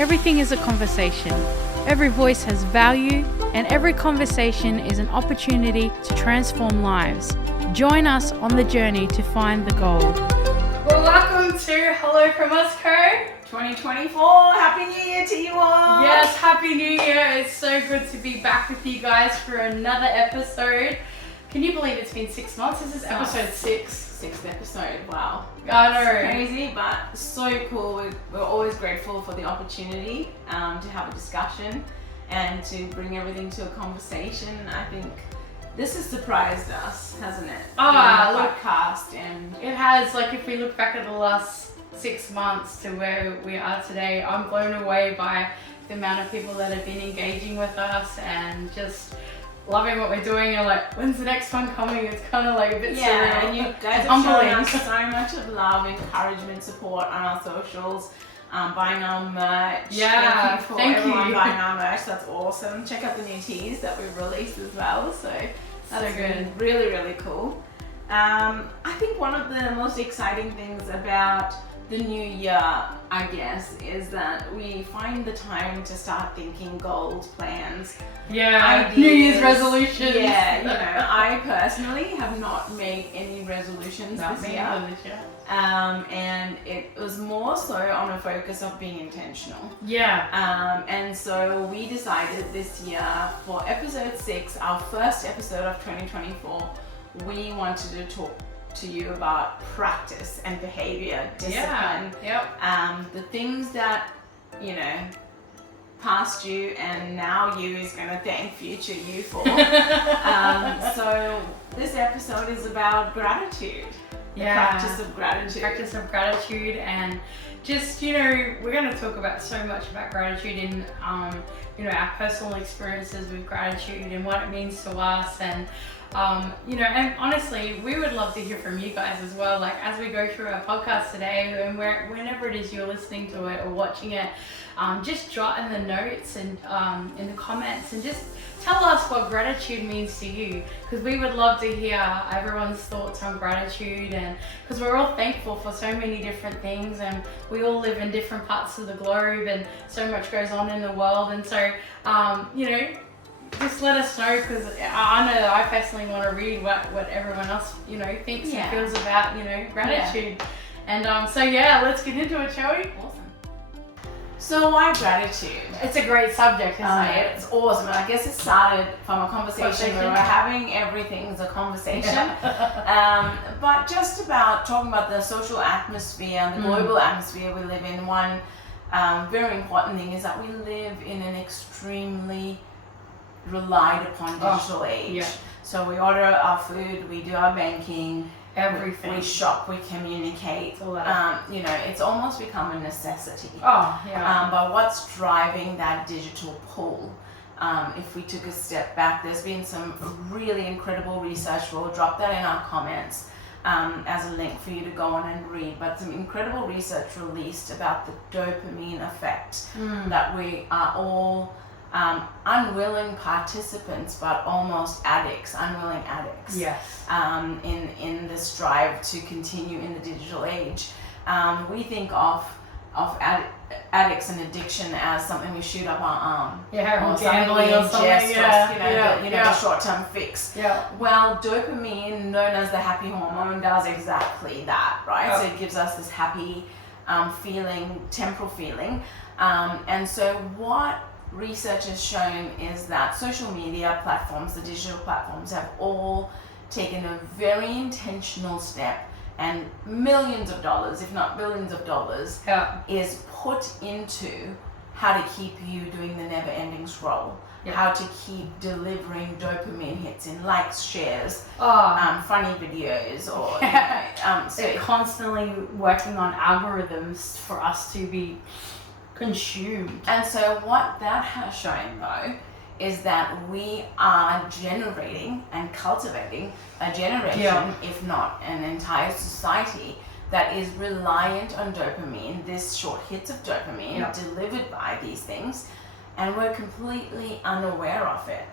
Everything is a conversation. Every voice has value, and every conversation is an opportunity to transform lives. Join us on the journey to find the gold. Well, welcome to Hello From Us Co. 2024. Happy New Year to you all. Yes, Happy New Year. It's so good to be back with you guys for another episode. Can you believe it's been 6 months? This is episode 6. Sixth episode. Wow. I know. It's crazy, but so cool. We're always grateful for the opportunity to have a discussion and to bring everything to a conversation. I think this has surprised us, hasn't it? Podcast and it has. Like, if we look back at the last 6 months to where we are today, I'm blown away by the amount of people that have been engaging with us and just loving what we're doing. And like, when's the next one coming? It's kind of like a bit surreal. And you guys are showing us so much of love, encouragement, support on our socials, buying our merch. Yeah, thank you for everyone buying our merch. That's awesome. Check out the new teas that we've released as well. So that's so good. Really, really cool. I think one of the most exciting things about the new year, I guess, is that we find the time to start thinking goals, plans, ideas. New Year's resolutions. Yeah, I personally have not made any resolutions this year. And it was more so on a focus of being intentional. Yeah. And so we decided this year for episode 6, our first episode of 2024, we wanted to talk to you about practice and behavior, discipline, the things that past you and now you is going to thank future you for. So this episode is about gratitude. Practice of gratitude. And just, we're going to talk about so much about gratitude in our personal experiences with gratitude and what it means to us. And and honestly, we would love to hear from you guys as well. Like, as we go through our podcast today, and whenever it is you're listening to it or watching it, just jot in the notes and in the comments and just tell us what gratitude means to you, because we would love to hear everyone's thoughts on gratitude, and because we're all thankful for so many different things, and we all live in different parts of the globe, and so much goes on in the world. And so just let us know, because I know that I personally want to read what everyone else thinks and feels about gratitude. And let's get into it, shall we? Awesome. So why gratitude? It's a great subject, isn't it? It's awesome. And I guess it started from a conversation where we're having everything's a conversation. But just about talking about the social atmosphere, the global atmosphere we live in, one very important thing is that we live in an extremely relied upon digital age. Yeah. So we order our food, we do our banking, everything. We shop, we communicate. It's almost become a necessity. But what's driving that digital pull? If we took a step back, there's been some really incredible research. We'll drop that in our comments as a link for you to go on and read. But some incredible research released about the dopamine effect that we are all unwilling participants, but almost unwilling addicts. Yes. In this drive to continue in the digital age. We think of addicts and addiction as something we shoot up our arm. Or gambling or something. The short-term fix. Yeah. Well, dopamine, known as the happy hormone, does exactly that, right? So it gives us this happy feeling, temporal feeling. And so what research has shown is that social media platforms, the digital platforms, have all taken a very intentional step, and millions of dollars, if not billions of dollars, is put into how to keep you doing the never-ending scroll, how to keep delivering dopamine hits in likes, shares, funny videos, or so constantly working on algorithms for us to be consumed. And so what that has shown, though, is that we are generating and cultivating a generation, if not an entire society, that is reliant on dopamine, this short hits of dopamine delivered by these things, and we're completely unaware of it.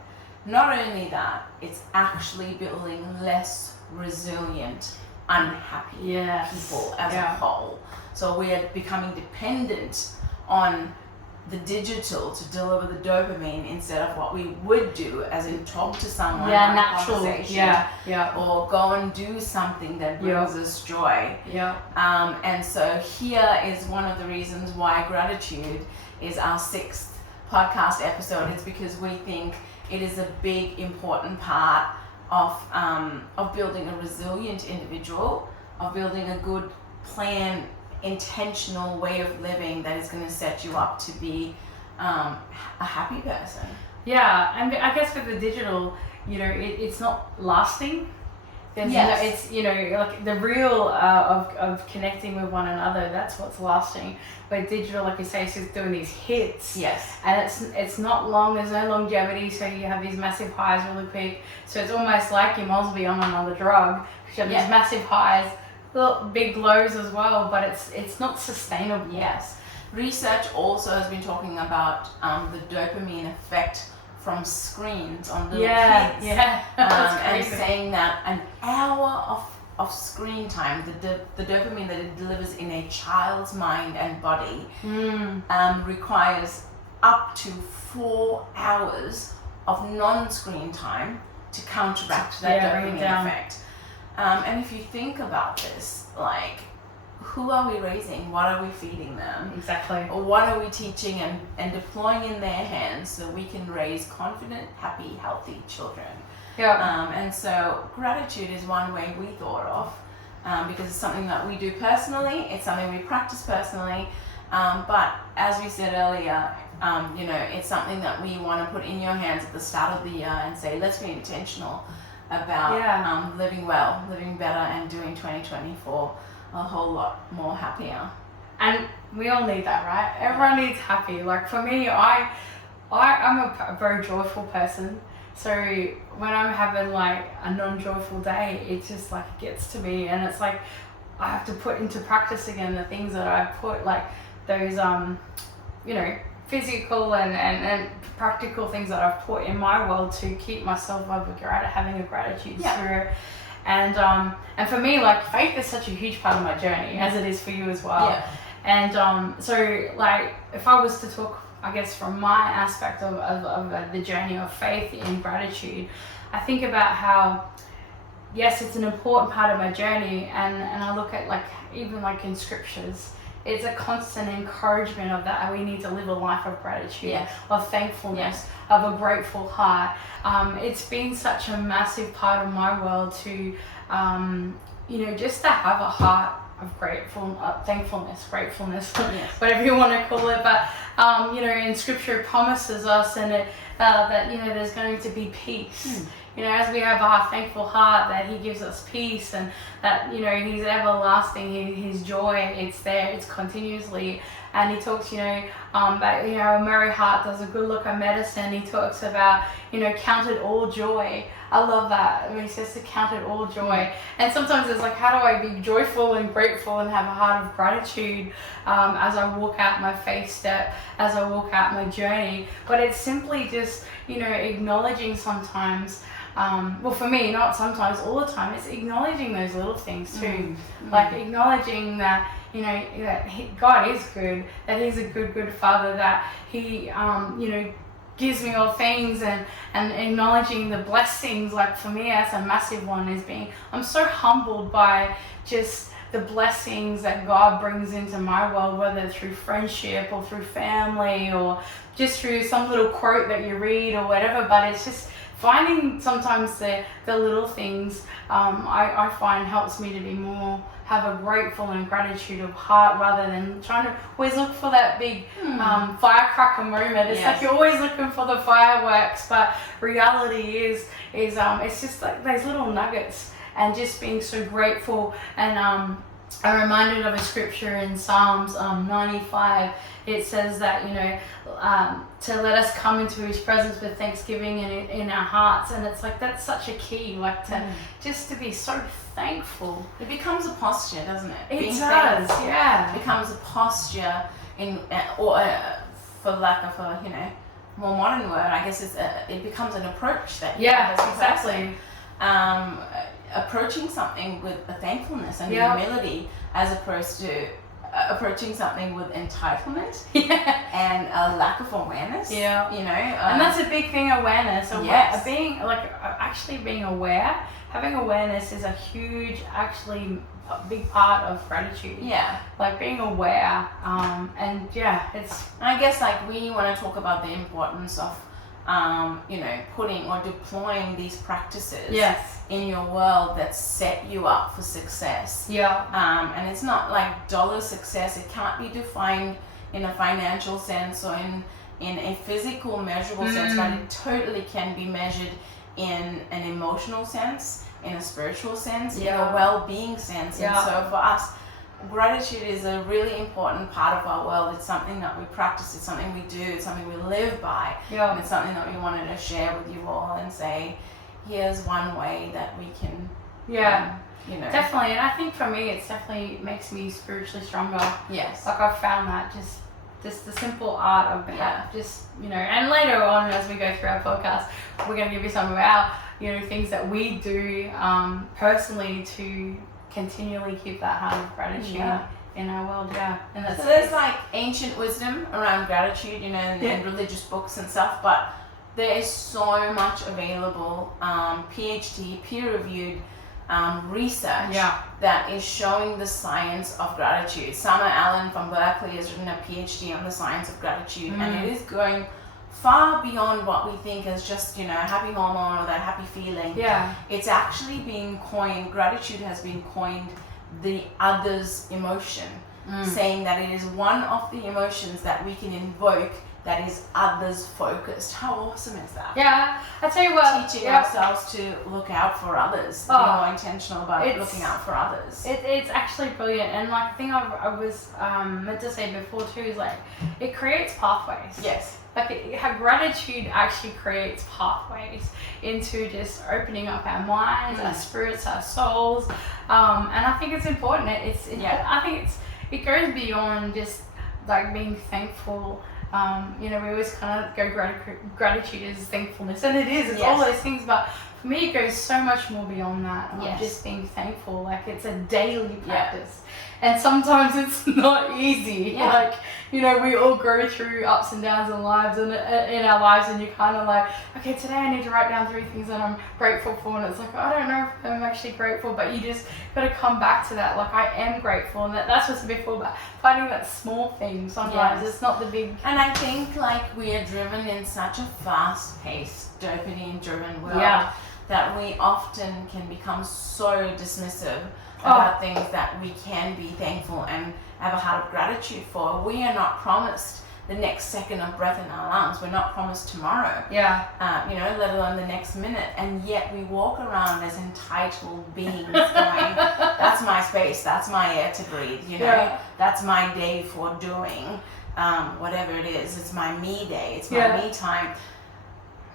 Not only that, it's actually building less resilient, unhappy people as a whole. So we are becoming dependent on the digital to deliver the dopamine instead of what we would do, as in talk to someone, natural, or go and do something that brings us joy. And so here is one of the reasons why gratitude is our 6th podcast episode. It's because we think it is a big, important part of building a resilient individual, of building a good plan, intentional way of living that is going to set you up to be a happy person. Yeah, and I guess with the digital, it's not lasting. It's like the real of connecting with one another. That's what's lasting. But digital, like you say, is just doing these hits. Yes. And it's not long. There's no longevity. So you have these massive highs really quick. So it's almost like you might as well be on another drug. You have these massive highs, little big lows as well. But it's not sustainable. Yes. Research also has been talking about the dopamine effect from screens on little kids. And saying that an hour of screen time, the dopamine that it delivers in a child's mind and body requires up to 4 hours of non-screen time to counteract that dopamine effect. And if you think about this, like, who are we raising? What are we feeding them? Exactly. Or what are we teaching and deploying in their hands so we can raise confident, happy, healthy children? And so gratitude is one way we thought of, because it's something that we do personally. It's something we practice personally. But as we said earlier, it's something that we want to put in your hands at the start of the year and say, let's be intentional about living well, living better, and doing 2024 a whole lot more happier. And we all need that, right? Everyone needs happy. Like for me, I'm a very joyful person. So when I'm having like a non-joyful day, it just like gets to me, and it's like I have to put into practice again the things that I put, like those physical and practical things that I've put in my world to keep myself having a gratitude spirit. And for me, like, faith is such a huge part of my journey, as it is for you as well. And so, like, if I was to talk, I guess, from my aspect of the journey of faith in gratitude, I think about how, yes, it's an important part of my journey, and I look at, like, even like in scriptures, it's a constant encouragement of that we need to live a life of gratitude, of thankfulness, of a grateful heart. It's been such a massive part of my world to, just to have a heart of thankfulness, gratefulness, whatever you want to call it. But, in scripture it promises us that, there's going to be peace. As we have our thankful heart, that he gives us peace, and that, he's everlasting, his joy, it's there, it's continuously. And he talks, that, a merry heart does a good look at medicine. He talks about, count it all joy. I love that when he says to count it all joy. And sometimes it's like, how do I be joyful and grateful and have a heart of gratitude as I walk out my faith step, as I walk out my journey? But it's simply just, acknowledging sometimes, for me, not sometimes, all the time, it's acknowledging those little things too. Like acknowledging that, that God is good, that he's a good father, that he, gives me all things, and acknowledging the blessings. Like for me, that's a massive one, is I'm so humbled by just the blessings that God brings into my world, whether through friendship or through family or just through some little quote that you read or whatever. But it's just finding sometimes the little things, I find helps me to be more, have a grateful and gratitude of heart, rather than trying to always look for that big firecracker moment. It's like you're always looking for the fireworks, but reality is it's just like those little nuggets, and just being so grateful. And I'm reminded of a scripture in Psalms 95. It says that, to let us come into his presence with thanksgiving in our hearts. And it's like, that's such a key, like to just to be so thankful. It becomes a posture, doesn't it? It does, yeah. It becomes a posture for lack of a, more modern word, I guess it becomes an approach that you have as exactly. Approaching something with a thankfulness and humility, as opposed to approaching something with entitlement Yeah. and a lack of awareness. Yeah. You know, And that's a big thing, awareness. Yes. Being actually being aware, having awareness is a huge, actually a big part of gratitude. yeah. Like being aware, and yeah, it's I guess like we want to talk about the importance of, you know, putting or deploying these practices yes, in your world that set you up for success. yeah, And it's not like dollar success. It can't be defined in a financial sense or in a physical measurable sense, but it totally can be measured in an emotional sense, in a spiritual sense, in a well-being sense. And so for us, gratitude is a really important part of our world. It's something that we practice, it's something we do, it's something we live by. And it's something that we wanted to share with you all and say, here's one way that we can, you know. definitely. And I think for me, it's definitely makes me spiritually stronger. Yes. Like I've found that just the simple art of just, you know, and later on as we go through our podcast, we're going to give you some of our, you know, things that we do personally to continually keep that heart of gratitude in our world. And that's, so there's like ancient wisdom around gratitude, you know, and religious books and stuff, but there is so much available PhD, peer-reviewed research that is showing the science of gratitude. Summer Allen from Berkeley has written a PhD on the science of gratitude, and it is going far beyond what we think as just, you know, a happy hormone or that happy feeling. It's actually being coined, gratitude has been coined the other's emotion, saying that it is one of the emotions that we can invoke that is others focused. How awesome is that? I tell you what, teaching ourselves to look out for others, be more intentional about looking out for others. It's actually brilliant, and like the thing I was meant to say before too is like it creates pathways. Yes. Like how gratitude actually creates pathways into just opening up our minds, our spirits, our souls, and I think it's important. I think it goes beyond just like being thankful. You know, we always kind of go gratitude is thankfulness, and it is. It's all those things, but for me, it goes so much more beyond that. Just being thankful, like it's a daily practice, and sometimes it's not easy. Like, you know, we all go through ups and downs in lives and in our lives, and you're kind of like, okay, today I need to write down 3 things that I'm grateful for, and it's like, I don't know if I'm actually grateful, but you just got to come back to that. Like, I am grateful, and that's what's before, but finding that small thing sometimes it's not the big. And I think like we are driven in such a fast-paced, dopamine-driven world that we often can become so dismissive about things that we can be thankful and have a heart of gratitude for. We are not promised the next second of breath in our lungs. We're not promised tomorrow. You know, let alone the next minute. And yet we walk around as entitled beings going, that's my space, that's my air to breathe, you know, that's my day for doing whatever it is. It's my me day, it's my me time.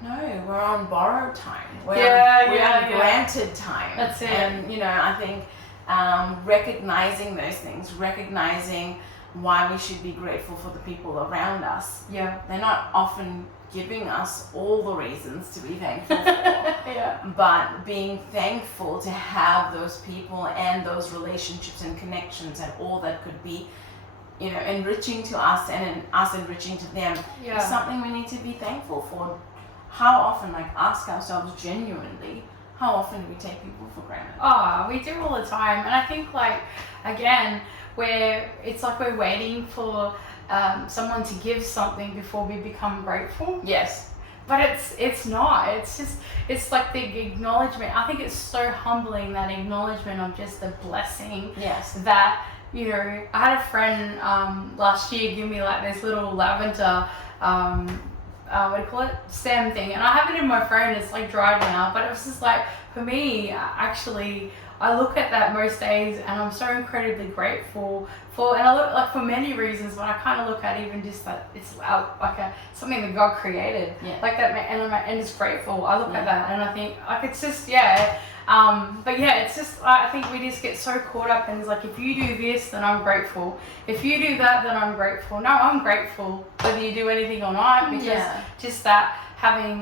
No, we're on borrowed time. We're on granted time. That's it. And, you know, I think recognizing those things, recognizing why we should be grateful for the people around us. They're not often giving us all the reasons to be thankful for, but being thankful to have those people and those relationships and connections and all that could be, you know, enriching to us and us enriching to them is something we need to be thankful for. How often, like, ask ourselves genuinely, how often do we take people for granted? We do all the time, and I think, like, again, it's like we're waiting for someone to give something before we become grateful. But it's not. It's just, it's like the acknowledgement. I think it's so humbling, that acknowledgement of just the blessing. That, you know, I had a friend last year give me like this little lavender what do you call it, stem thing, and I have it in my phone. It's like dried now, but it was just like, for me, actually, I look at that most days and I'm so incredibly grateful for, and I look like for many reasons, but I kind of look at even just that it's like something that God created, like that, and it's grateful. I look at that and I think like it's just but it's just, I think we just get so caught up in, it's like, if you do this, then I'm grateful. If you do that, then I'm grateful. No, I'm grateful whether you do anything or not, because just that having,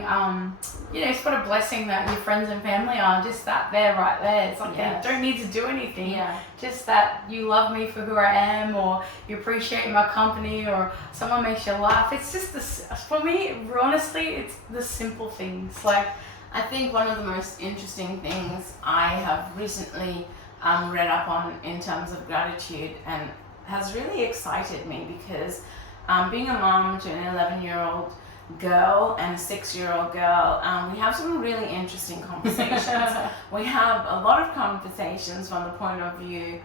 you know, it's what a blessing that your friends and family are just that there, right there. It's like you don't need to do anything. Just that you love me for who I am, or you appreciate my company, or someone makes you laugh. It's just this, for me, honestly, it's the simple things. Like, I think one of the most interesting things I have recently read up on in terms of gratitude and has really excited me, because being a mom to an 11-year-old girl and a 6-year-old girl, we have some really interesting conversations. We have a lot of conversations from the point of view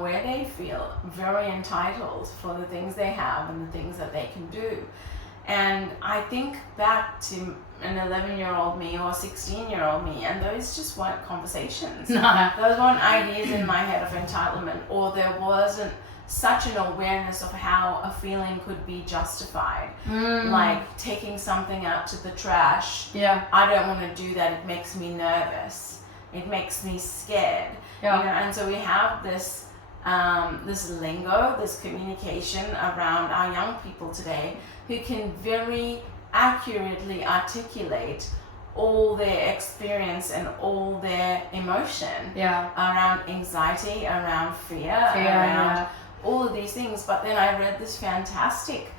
where they feel very entitled for the things they have and the things that they can do. And I think back to an 11-year-old me or a 16-year-old me, and those just weren't conversations. No. Those weren't ideas in my head of entitlement, or there wasn't such an awareness of how a feeling could be justified. Like taking something out to the trash. I don't want to do that. It makes me nervous. It makes me scared. You know, and so we have this this lingo, this communication around our young people today, who can very accurately articulate all their experience and all their emotion around anxiety, around fear, around all of these things. But then I read this fantastic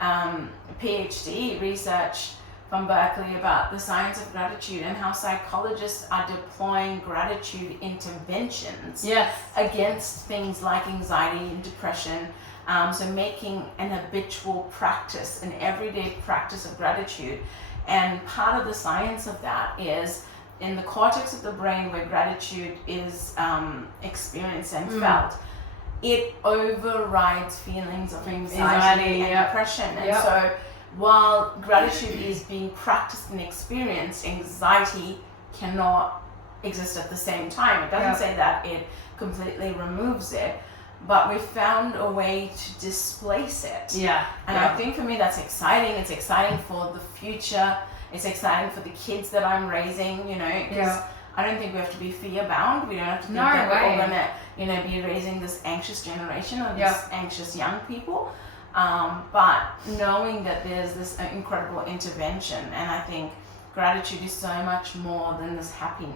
PhD research from Berkeley about the science of gratitude and how psychologists are deploying gratitude interventions against things like anxiety and depression. So making an habitual practice, an everyday practice of gratitude. And part of the science of that is in the cortex of the brain where gratitude is experienced and felt. It overrides feelings of anxiety and depression. And so while gratitude is being practiced and experienced, anxiety cannot exist at the same time. It doesn't say that it completely removes it, but we found a way to displace it. And I think for me that's exciting. It's exciting for the future. It's exciting for the kids that I'm raising, you know, because I don't think we have to be fear bound. We don't have to think that we're all gonna, you know, be raising this anxious generation or this anxious young people. But knowing that there's this incredible intervention, and I think gratitude is so much more than this happy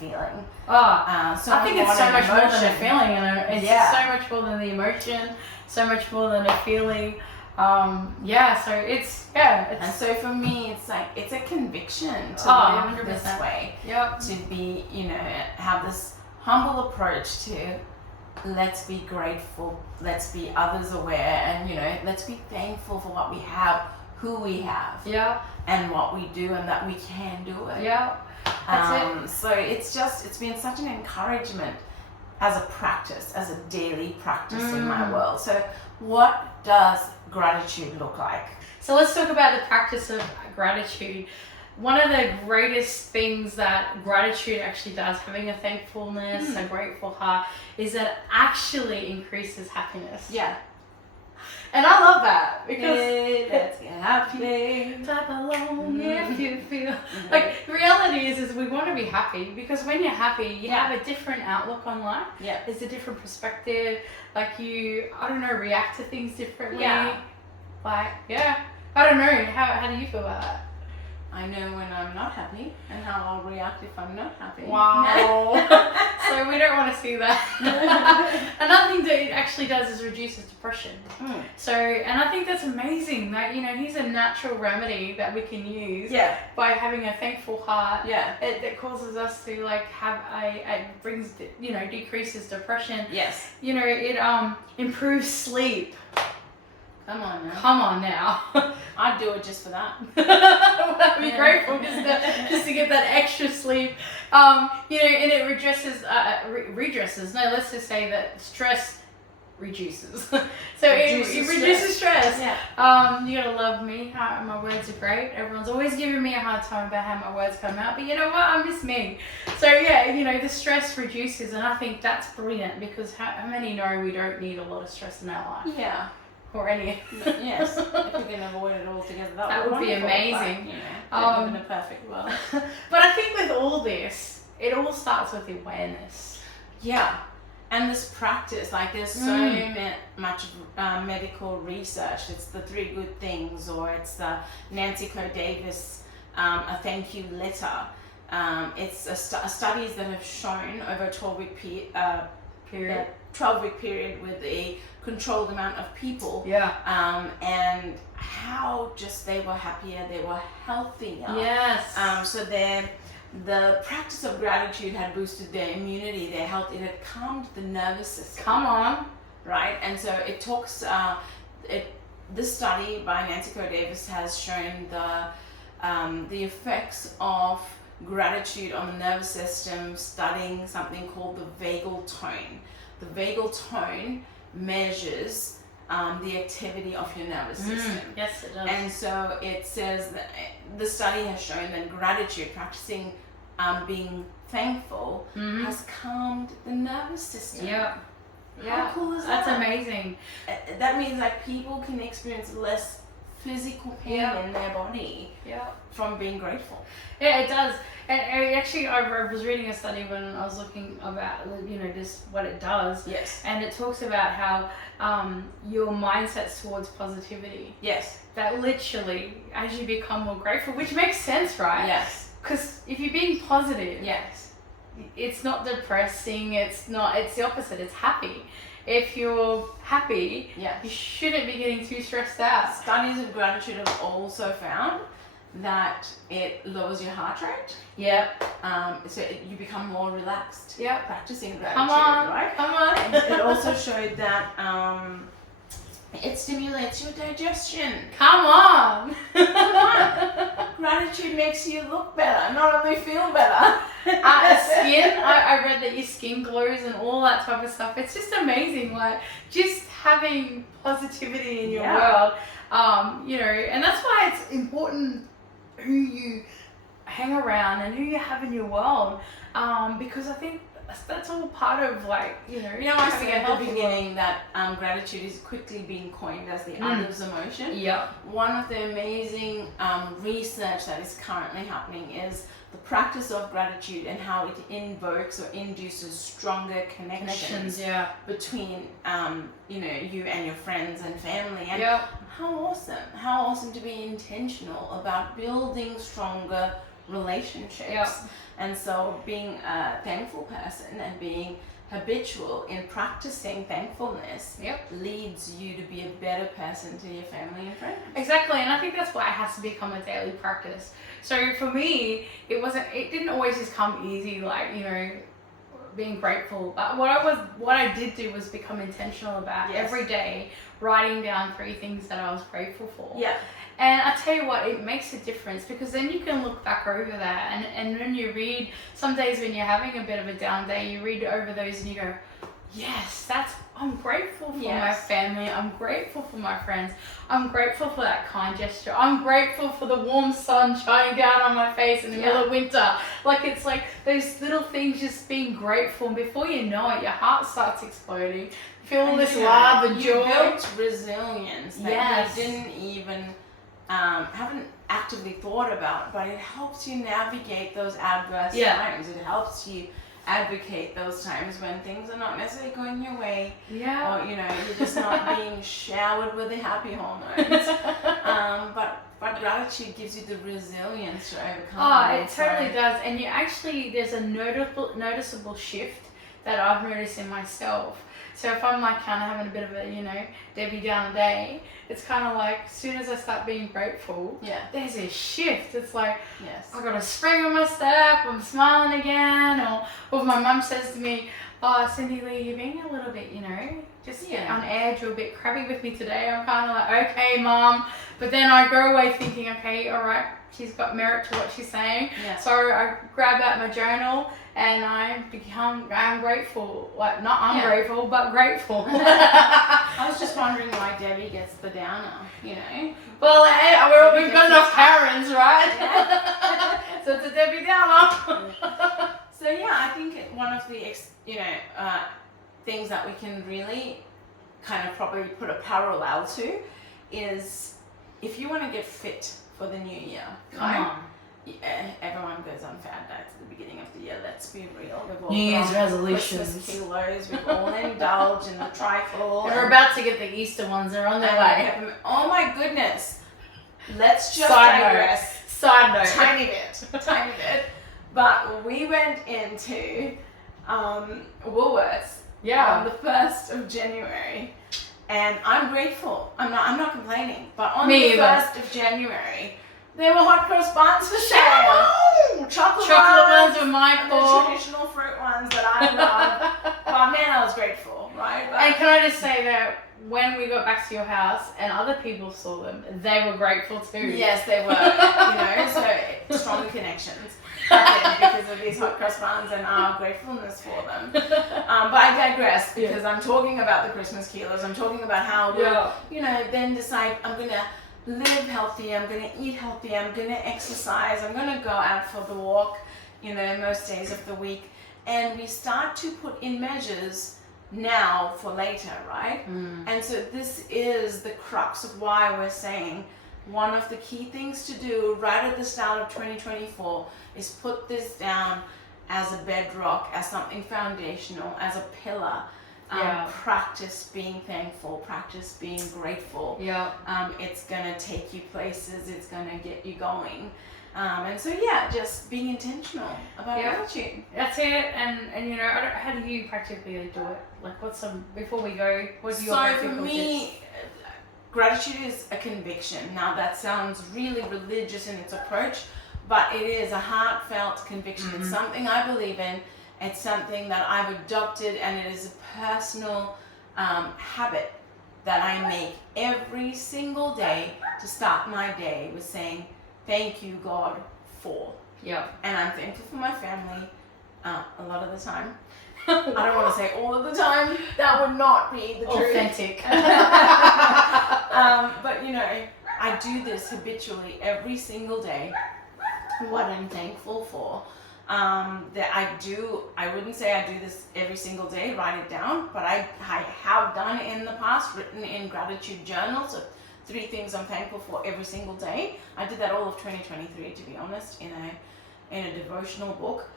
feeling. I think it's so much more than a feeling, and it's just so much more than the emotion, so much more than a feeling. So it's and so for me it's like it's a conviction to live 100%. this way, to be, you know, have this humble approach to let's be grateful, let's be others aware, and, you know, let's be thankful for what we have, who we have, and what we do, and that we can do it. That's it. So it's been such an encouragement as a practice, as a daily practice in my world. So what does gratitude look like? So let's talk about the practice of gratitude. One of the greatest things that gratitude actually does, having a thankfulness, a grateful heart, is that it actually increases happiness. And I love that because let's get happy. Clap along if you feel like the reality is we want to be happy, because when you're happy you have a different outlook on life. There's a different perspective. Like you, I don't know, react to things differently. Like I don't know. How do you feel about that? I know when I'm not happy and how I'll react if I'm not happy. Wow. So we don't want to see that. Another thing that it actually does is reduces depression. So, and I think that's amazing that, you know, here's a natural remedy that we can use by having a thankful heart. It causes us to like have it brings, you know, decreases depression. You know, it improves sleep. Come on now. I'd do it just for that. I'd be grateful just to get that extra sleep. You know, and it redresses. No, let's just say that stress reduces. So it reduces stress. You gotta love me. My words are great. Everyone's always giving me a hard time about how my words come out, but you know what? I'm just me. So you know, the stress reduces, and I think that's brilliant, because how many know we don't need a lot of stress in our life? Or any. Yes, if we can avoid it altogether, that would be amazing. But, you know, live in a perfect world. But I think with all this, it all starts with awareness. And this practice, like there's so much medical research. It's the 3 good things, or it's the Nancy Cole Davis a thank you letter. It's studies that have shown over a 12-week period, 12-week period with a controlled amount of people. Yeah. And how just they were happier, they were healthier. Yes. So the practice of gratitude had boosted their immunity, their health. It had calmed the nervous system. Come on. Right? And so it talks, this study by Nancy Cole Davis has shown the effects of gratitude on the nervous system, studying something called the vagal tone. The vagal tone measures the activity of your nervous system. Yes, it does. And so it says that the study has shown that gratitude, practicing being thankful, has calmed the nervous system. Yeah. How cool is that? That's amazing. That means like people can experience less physical pain in their body from being grateful. Yeah, it does. And actually, I was reading a study when I was looking about, just what it does. Yes. And it talks about how your mindset's towards positivity. Yes. That literally, as you become more grateful, which makes sense, right? Yes. Because if you're being positive, yes, it's not depressing. It's the opposite. It's happy. If you're happy, you shouldn't be getting too stressed out. Studies of gratitude have also found that it lowers your heart rate. Yep. So you become more relaxed. Yep. Practicing gratitude. Come on, right? Come on. And it also showed that it stimulates your digestion. Come on. Gratitude makes you look better, not only feel better. Skin. I read that your skin glows and all that type of stuff. It's just amazing. Like just having positivity in your world. And that's why it's important who you hang around and who you have in your world. Because I think that's all part of I said at the beginning that gratitude is quickly being coined as the others emotion. Yeah. One of the amazing research that is currently happening is the practice of gratitude and how it invokes or induces stronger connections between you and your friends and family. And how awesome to be intentional about building stronger relationships. And so being a thankful person and being habitual in practicing thankfulness leads you to be a better person to your family and friends. Exactly, and I think that's why it has to become a daily practice. So for me, it didn't always just come easy, being grateful. But what I did do was become intentional about every day writing down 3 things that I was grateful for. Yeah. And I tell you what, it makes a difference because then you can look back over that and when you read, some days when you're having a bit of a down day, you read over those and you go, yes, I'm grateful for my family, I'm grateful for my friends, I'm grateful for that kind gesture, I'm grateful for the warm sun shining down on my face in the middle of winter. It's like those little things, just being grateful, and before you know it, your heart starts exploding. You feel all this love and joy. You built resilience that you didn't even haven't actively thought about, but it helps you navigate those adverse times. It helps you advocate those times when things are not necessarily going your way, or you're just not being showered with the happy hormones. But gratitude gives you the resilience to overcome. Oh, it totally does. And there's a noticeable shift that I've noticed in myself. So if I'm kind of having a bit of a, Debbie Downer day, it's kind of like, as soon as I start being grateful, there's a shift. It's like, I got a spring in my step, I'm smiling again. Or if my mum says to me, oh, Cindy-Leigh, you're being a little bit, just on edge or a bit crabby with me today. I'm kind of like, okay, Mum. But then I go away thinking, okay, all right, she's got merit to what she's saying. Yeah. So I grab out my journal and I'm grateful. Not ungrateful, but grateful. I was just wondering why Debbie gets the downer, Well, we've got enough Karens, right? Yeah. So it's a Debbie Downer. So I think one of the things that we can really kind of probably put a parallel to is if you want to get fit for the new year, Yeah, everyone goes on fad diets at the beginning of the year. Let's be real. We've all New Year's put on resolutions. Christmas kilos. We've all indulged in the trifle. And we're about to get the Easter ones. They're on their way. Oh my goodness. Let's just Side digress. Side note. Tiny bit. But we went into Woolworths on the 1st of January. And I'm grateful. I'm not complaining. But on the 1st of January, there were hot cross buns for sale. Chocolate ones with Michael. The traditional fruit ones that I love. But man, I was grateful, right? But and can I just say that when we got back to your house and other people saw them, they were grateful too. Yes, they were. So stronger connections because of these hot cross buns and our gratefulness for them. But I digress because I'm talking about the Christmas kilos. I'm talking about how we, then decide I'm gonna live healthy, I'm gonna eat healthy, I'm gonna exercise, I'm gonna go out for the walk, most days of the week. And we start to put in measures now for later, right? And so this is the crux of why we're saying one of the key things to do right at the start of 2024 is put this down as a bedrock, as something foundational, as a pillar. Practice being thankful, practice being grateful. It's gonna take you places, it's gonna get you going. And so just being intentional about gratitude. That's it. And how do you practically do it? Like before we go, what do your practical tips? So for me, gratitude is a conviction. Now that sounds really religious in its approach, but it is a heartfelt conviction. It's something I believe in. It's something that I've adopted, and it is a personal habit that I make every single day to start my day with saying, thank you, God, for. And I'm thankful for my family a lot of the time. I don't want to say all of the time. That would not be the truth. Authentic. But I do this habitually every single day. What I'm thankful for. I wouldn't say I do this every single day, write it down, but I have done it in the past, written in gratitude journals of 3 things I'm thankful for every single day. I did that all of 2023, to be honest, in a devotional book.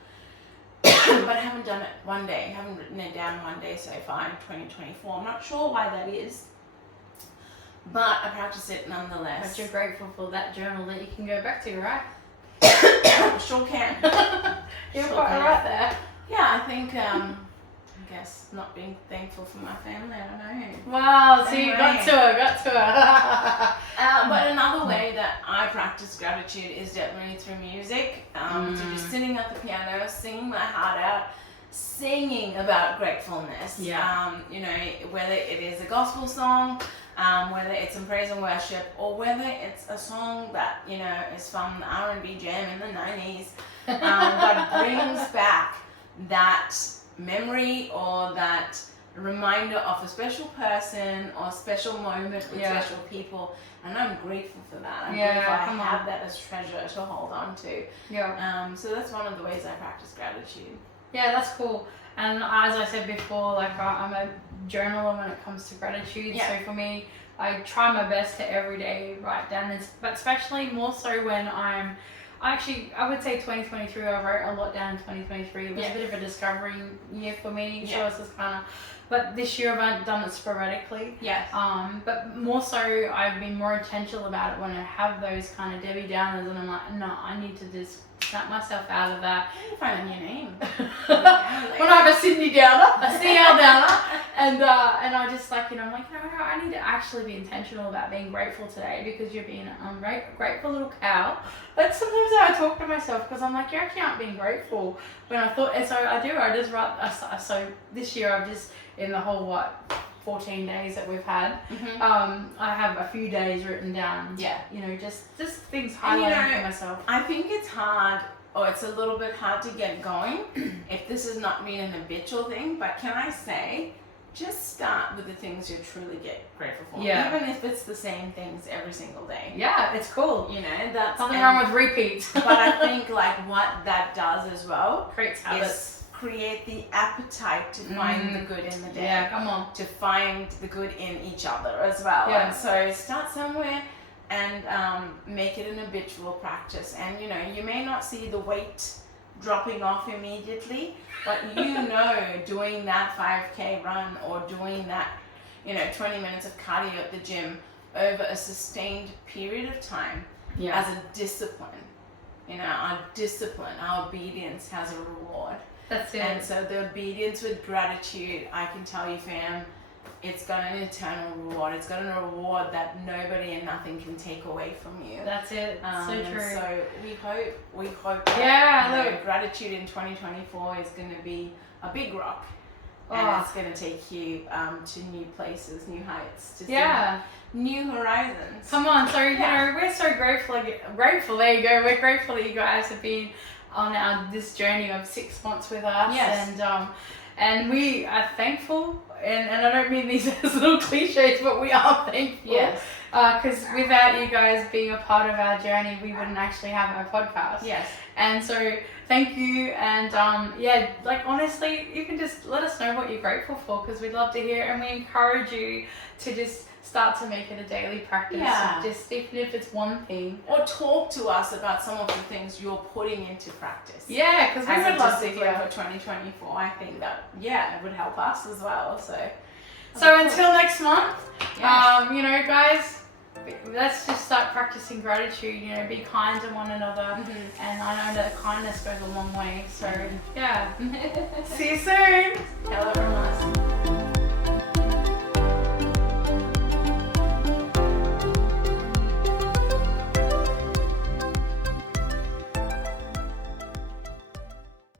But I haven't done it one day. I haven't written it down one day so far in 2024. I'm not sure why that is, but I practice it nonetheless. But you're grateful for that journal that you can go back to, right? Sure can. You're quite right there. Yeah, I think, I guess not being thankful for my family, I don't know. Wow, so you got to her. But another way that I practice gratitude is definitely through music. So just sitting at the piano, singing my heart out, singing about gratefulness. Whether it is a gospel song, whether it's in praise and worship, or whether it's a song that is from the R&B jam in the 90s, that brings back that memory or that reminder of a special person or special moment with special people, and I'm grateful for that. I'm grateful I have that as treasure to hold on to. So that's one of the ways I practice gratitude. Yeah, that's cool. And as I said before, I'm a journaler when it comes to gratitude. So for me, I try my best to every day write down this, but especially more so when I would say 2023, I wrote a lot down in 2023. It was a bit of a discovery year for me. So it's just but this year I've done it sporadically. But more so I've been more intentional about it when I have those kind of Debbie Downers, and I'm like, no, I need to just snap myself out of that. I can find a new name. When I have a Cindy Downer, a CL Downer, and I just I'm like, no, I need to actually be intentional about being grateful today, because you're being a grateful little cow. But sometimes I talk to myself because I'm like, you actually aren't being grateful. When I thought, and so I do. I just write. So this year I've just, in the whole 14 days that we've had, I have a few days written down. Just things highlighted for myself. I think it's hard, or it's a little bit hard to get going if this is not being an habitual thing. But can I say, just start with the things you truly get grateful for. Even if it's the same things every single day. It's cool. That's nothing wrong with repeats. But I think what that does as well creates habits. Create the appetite to find the good in the day. Come on. To find the good in each other as well. And so start somewhere, and make it an habitual practice. And you know, you may not see the weight dropping off immediately, but you know, doing that 5K run or doing that, you know, 20 minutes of cardio at the gym over a sustained period of time as a discipline. You know, our discipline, our obedience has a reward. That's it. And so the obedience with gratitude, I can tell you, fam, it's got an eternal reward. It's got a reward that nobody and nothing can take away from you. That's it. So true. So we hope that, Yeah, you know, look. gratitude in 2024 is going to be a big rock. And it's going to take you to new places, new heights, to see new horizons. Come on, so you know, we're so grateful. There you go. We're grateful that you guys have been on this journey of 6 months with us. Yes. And we are thankful. And I don't mean these as little cliches, but we are thankful. Yes. Because without you guys being a part of our journey, we wouldn't actually have our podcast. Yes. And so thank you. And like honestly, you can just let us know what you're grateful for, because we'd love to hear. And we encourage you to just start to make it a daily practice. Yeah. Just even if it's one thing. Or talk to us about some of the things you're putting into practice. Yeah, because we As would a love to discipline hear. for 2024, I think that it would help us as well. So until next month, Yes. you know, guys, let's just start practicing gratitude. You know, be kind to one another, and I know that kindness goes a long way. So yeah, see you soon. Hello, everyone.